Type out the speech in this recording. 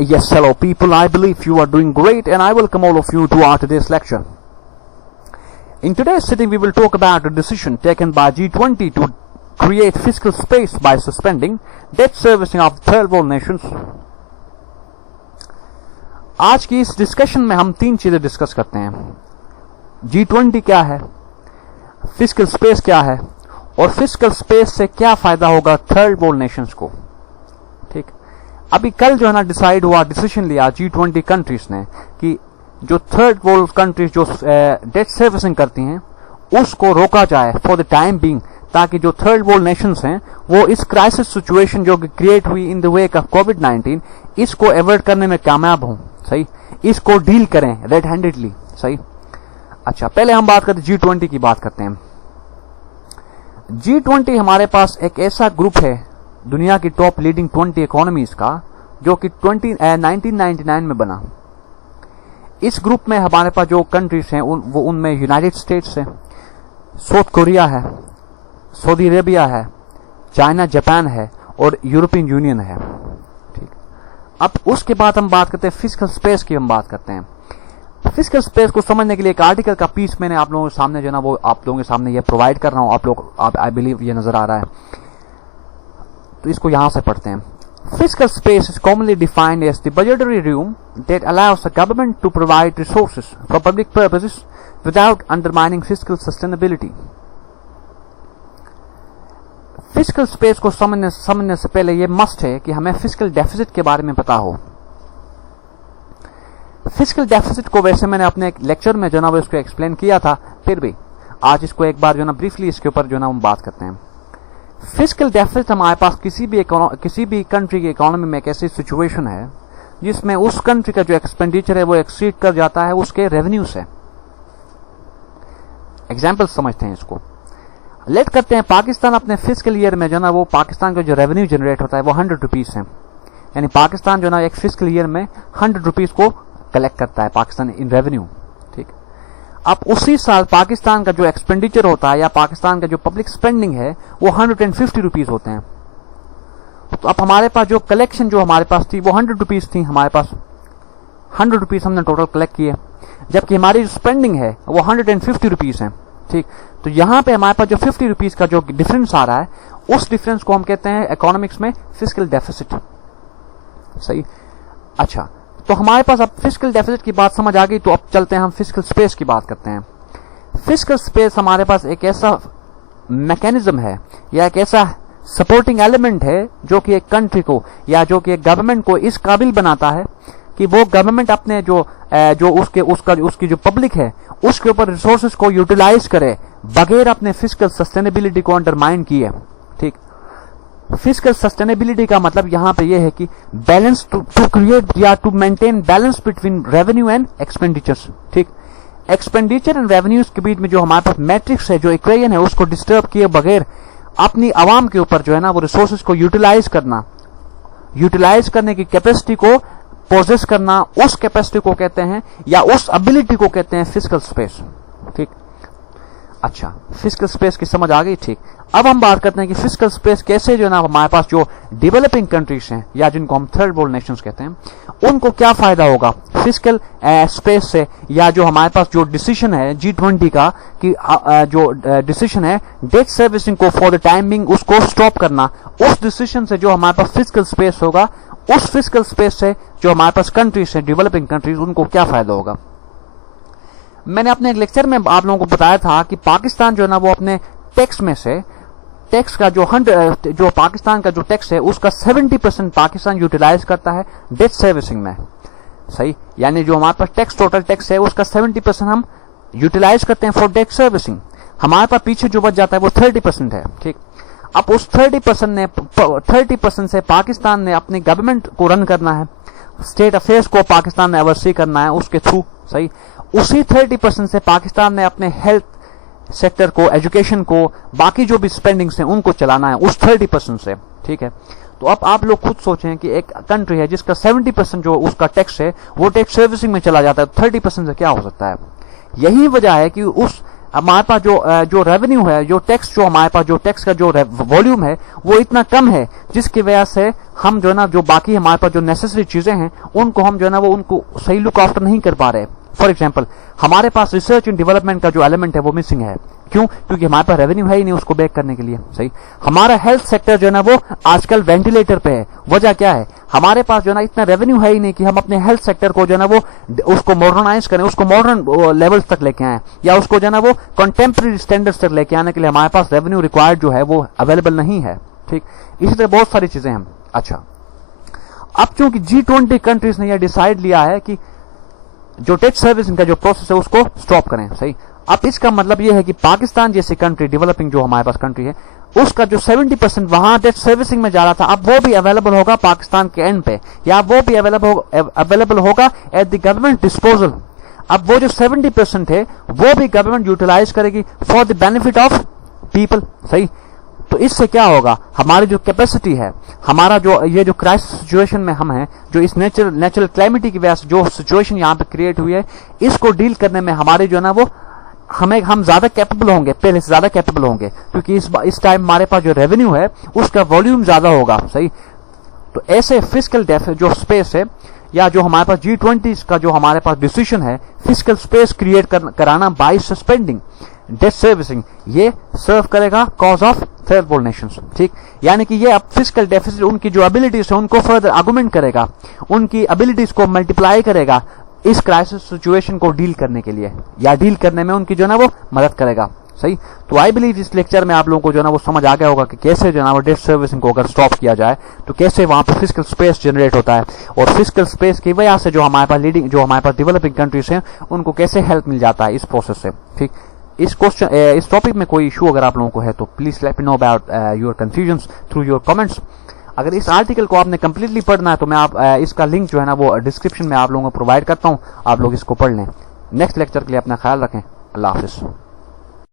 Yes, hello people, I believe you are doing great and I welcome all of you to our today's lecture. In today's sitting we will talk about a decision taken by G20 to create fiscal space by suspending debt servicing of third world nations. आज की इस discussion में हम तीन चीजें discuss करते हैं. G20 क्या है, फिस्कल स्पेस क्या है और फिस्कल स्पेस से क्या फायदा होगा थर्ड वर्ल्ड नेशंस को. ठीक, अभी कल जो है ना डिसाइड हुआ, डिसीजन लिया G20 कंट्रीज ने कि जो थर्ड वर्ल्ड कंट्रीज जो डेट सर्विसिंग करती हैं उसको रोका जाए फॉर द टाइम बीइंग, ताकि जो थर्ड वर्ल्ड नेशंस हैं वो इस क्राइसिस सिचुएशन जो क्रिएट हुई इन द वेक ऑफ कोविड-19 इसको अवॉइड करने में कामयाब हों. सही, इसको डील करें रेड हैंडेडली. सही. अच्छा, पहले हम बात करते G20 की बात करते हैं. G20 हमारे पास एक ऐसा ग्रुप है दुनिया की टॉप लीडिंग 20 इकोनॉमीज का जो कि 1999 में बना. इस ग्रुप में हमारे पास जो कंट्रीज हैं वो उनमें यूनाइटेड स्टेट्स है, साउथ कोरिया है, सऊदी अरेबिया है, चाइना, जापान है और यूरोपियन यूनियन है. ठीक, अब उसके बाद हम बात करते हैं फिस्कल स्पेस की. हम बात करते हैं फिस्कल स्पेस को समझने के लिए एक आर्टिकल का पीस मैंने आप लोगों के सामने जो है ना वो आप लोगों के सामने ये प्रोवाइड कर रहा हूं. आप लोग आई बिलीव ये नजर आ रहा है, तो इसको यहां से पढ़ते हैं. Fiscal space is commonly defined as the budgetary room that allows the government to provide resources for public purposes without undermining fiscal sustainability. Fiscal space को समझने से पहले यह मस्ट है कि हमें फिस्कल डेफिसिट के बारे में पता हो. फिस्कल डेफिसिट को वैसे मैंने अपने एक लेक्चर में जो ना वो इसको एक्सप्लेन किया था, फिर भी आज इसको एक बार जो ना ब्रीफली इसके ऊपर जो ना हम बात करते हैं. फिस्कल डेफिसिट हमारे पास किसी भी कंट्री की इकोनॉमी में एक ऐसी सिचुएशन है जिसमें उस कंट्री का जो एक्सपेंडिचर है वो एक्सीड कर जाता है उसके रेवेन्यू से. एग्जाम्पल समझते हैं इसको. लेट करते हैं पाकिस्तान अपने फिस्कल ईयर में जो ना वो पाकिस्तान का जो रेवेन्यू जनरेट होता है वो 100 रुपीज है. यानी पाकिस्तान जो ना एक फिस्कल ईयर में 100 रुपीज को कलेक्ट करता है पाकिस्तान इन रेवेन्यू. ठीक, अब उसी साल पाकिस्तान का जो एक्सपेंडिचर होता है या पाकिस्तान का जो पब्लिक स्पेंडिंग है वो 150 रुपीज होते हैं. तो अब हमारे पास जो कलेक्शन जो हमारे पास थी वो 100 रुपीज थी. हमारे पास 100 रुपीज हमने टोटल कलेक्ट किए, जबकि हमारी जो स्पेंडिंग है वो 150 रुपीज है. ठीक, तो यहां पे हमारे पास जो 50 रुपीज का जो डिफरेंस आ रहा है उस डिफरेंस को हम कहते हैं इकोनॉमिक्स में फिस्कल डेफिसिट. सही. अच्छा, तो हमारे पास अब फिस्कल डेफिसिट की बात समझ आ गई, तो अब चलते हैं हम फिस्कल स्पेस की बात करते हैं. फिस्कल स्पेस हमारे पास एक ऐसा मैकेनिज्म है या एक ऐसा सपोर्टिंग एलिमेंट है जो कि एक कंट्री को या जो कि एक गवर्नमेंट को इस काबिल बनाता है कि वो गवर्नमेंट अपने उसकी जो पब्लिक है उसके ऊपर रिसोर्सेज को यूटिलाइज करे बगैर अपने फिस्कल सस्टेनेबिलिटी को अंडरमाइन किए. ठीक, फिस्कल सस्टेनेबिलिटी का मतलब यहां पे ये है कि बैलेंस टू क्रिएट या to maintain balance between revenue and expenditures. ठीक, एक्सपेंडिचर एंड रेवेन्यूज के बीच में जो हमारे पास मैट्रिक्स है, जो इक्वेशन है, उसको डिस्टर्ब किए बगैर अपनी आवाम के ऊपर जो है ना वो रिसोर्सेज को यूटिलाइज करने की कैपेसिटी को पोजेस करना, उस कैपेसिटी को कहते हैं या उस एबिलिटी को कहते हैं फिस्कल स्पेस. ठीक, अच्छा, फिस्कल स्पेस की समझ आ गई. ठीक, अब हम बात करते हैं कि फिस्कल स्पेस कैसे जो ना हमारे पास जो डेवलपिंग कंट्रीज हैं या जिनको हम थर्ड वर्ल्ड नेशंस कहते हैं उनको क्या फायदा होगा फिस्कल स्पेस से, या जो हमारे पास जो डिसीजन है G20 का कि जो डिसीजन है डेट सर्विसिंग को फॉर द टाइम बिंग उसको स्टॉप करना, उस डिसीजन से जो हमारे पास फिस्कल स्पेस होगा, उस फिस्कल स्पेस से जो हमारे पास कंट्रीज है डेवलपिंग कंट्रीज उनको क्या फायदा होगा. मैंने अपने एक लेक्चर में आप लोगों को बताया था कि पाकिस्तान जो है ना वो अपने टैक्स में से टैक्स का जो पाकिस्तान का जो टैक्स है उसका 70% पाकिस्तान यूटिलाइज करता है डेट सर्विसिंग में. सही, यानी जो हमारे पास टोटल टैक्स है उसका 70% हम यूटिलाइज करते हैं फॉर डेट सर्विसिंग. हमारे पास पीछे जो बच जाता है वो 30% है. ठीक, अब उस 30% से पाकिस्तान ने अपनी गवर्नमेंट को रन करना है, स्टेट अफेयर्स को पाकिस्तान ने ओवरसी करना है उसके थ्रू. सही, उसी 30% से पाकिस्तान ने अपने हेल्थ सेक्टर को, एजुकेशन को, बाकी जो भी स्पेंडिंग्स हैं उनको चलाना है उस 30% से. ठीक है, तो अब आप लोग खुद सोचें कि एक कंट्री है जिसका 70% जो उसका टैक्स है वो टैक्स सर्विसिंग में चला जाता है, 30% से क्या हो सकता है. यही वजह है कि उस हमारे पास जो रेवेन्यू है, जो टैक्स जो हमारे पास जो टैक्स का जो वॉल्यूम है वो इतना कम है, जिसकी वजह से हम जो है ना जो बाकी हमारे पास जो नेसेसरी चीजें हैं उनको हम जो है ना वो उनको सही लुक आफ्टर नहीं कर पा रहे। फॉर एग्जाम्पल हमारे पास रिसर्च एंड डेवलपमेंट का जो एलिमेंट है वो मिसिंग है। क्यों? क्योंकि हमारे पास रेवेन्यू है ही नहीं उसको बैक करने के लिए। सही, हमारा हेल्थ सेक्टर जो है ना वो आजकल वेंटिलेटर पे है। वजह क्या है? हमारे पास जो है ना इतना रेवेन्यू है ही नहीं कि हम अपने हेल्थ सेक्टर को जो है ना वो उसको मॉडर्नाइज करें, उसको मॉडर्न लेवल्स तक लेके आए, या उसको जो है ना वो कंटेम्प्रेरी स्टैंडर्ड्स तक लेके आने के लिए हमारे पास रेवेन्यू रिक्वायर्ड जो है वो अवेलेबल नहीं है। ठीक, इसी तरह बहुत सारी चीजें हैं। अच्छा, अब चूंकि G20 कंट्रीज ने यह डिसाइड लिया है कि जो डेट सर्विसिंग का जो प्रोसेस है उसको स्टॉप करें। सही, अब इसका मतलब यह है कि पाकिस्तान जैसी कंट्री, डेवलपिंग जो हमारे पास कंट्री है, उसका जो 70% वहां डेट सर्विसिंग में जा रहा था, अब वो भी अवेलेबल होगा पाकिस्तान के एंड पे, या वो भी अवेलेबल होगा एट द गवर्नमेंट डिस्पोजल। अब वो जो 70% है वो भी गवर्नमेंट यूटिलाइज करेगी for the benefit of people. सही, तो इससे क्या होगा? हमारी जो कैपेसिटी है, हमारा जो ये जो क्राइसिस सिचुएशन में हम हैं, जो इस नेचुरल क्लाइमेटी की वजह से जो सिचुएशन यहाँ पे क्रिएट हुई है, इसको डील करने में हमारे जो है ना वो हम ज्यादा कैपेबल होंगे, पहले से ज्यादा कैपेबल होंगे, क्योंकि इस टाइम हमारे पास जो रेवेन्यू है उसका वॉल्यूम ज्यादा होगा। सही, तो ऐसे फिस्कल जो स्पेस है, या जो हमारे पास G20 का जो हमारे पास डिसीजन है फिस्कल स्पेस क्रिएट कराना बाय सस्पेंडिंग डेट सर्विसिंग, ये सर्व करेगा cause of third world Nations. ठीक, यानी कि ये अब फिस्कल डेफिसिट, उनकी जो एबिलिटीज है उनको फर्दर आर्गुमेंट करेगा, उनकी एबिलिटीज को मल्टीप्लाई करेगा इस क्राइसिस सिचुएशन को डील करने के लिए, या डील करने में उनकी जो है ना वो मदद करेगा। सही, तो आई बिलीव इस लेक्चर में आप लोगों को जो है ना वो समझ आ गया होगा कि कैसे जो है ना वो डेट सर्विसिंग को अगर स्टॉप किया जाए तो कैसे वहां पर फिजिकल स्पेस जनरेट होता है, और फिजिकल स्पेस की वजह से जो हमारे पास डेवलपिंग कंट्रीज हैं उनको कैसे हेल्प मिल जाता है इस प्रोसेस से। ठीक, इस टॉपिक में कोई इशू अगर आप लोगों को है तो please let me know about your confusions through your comments. अगर इस आर्टिकल को आपने कंप्लीटली पढ़ना है तो मैं इसका लिंक जो है ना वो डिस्क्रिप्शन में आप लोगों को प्रोवाइड करता हूं, आप लोग इसको पढ़ लें। नेक्स्ट लेक्चर के लिए अपना ख्याल रखें। अल्लाह हाफिज।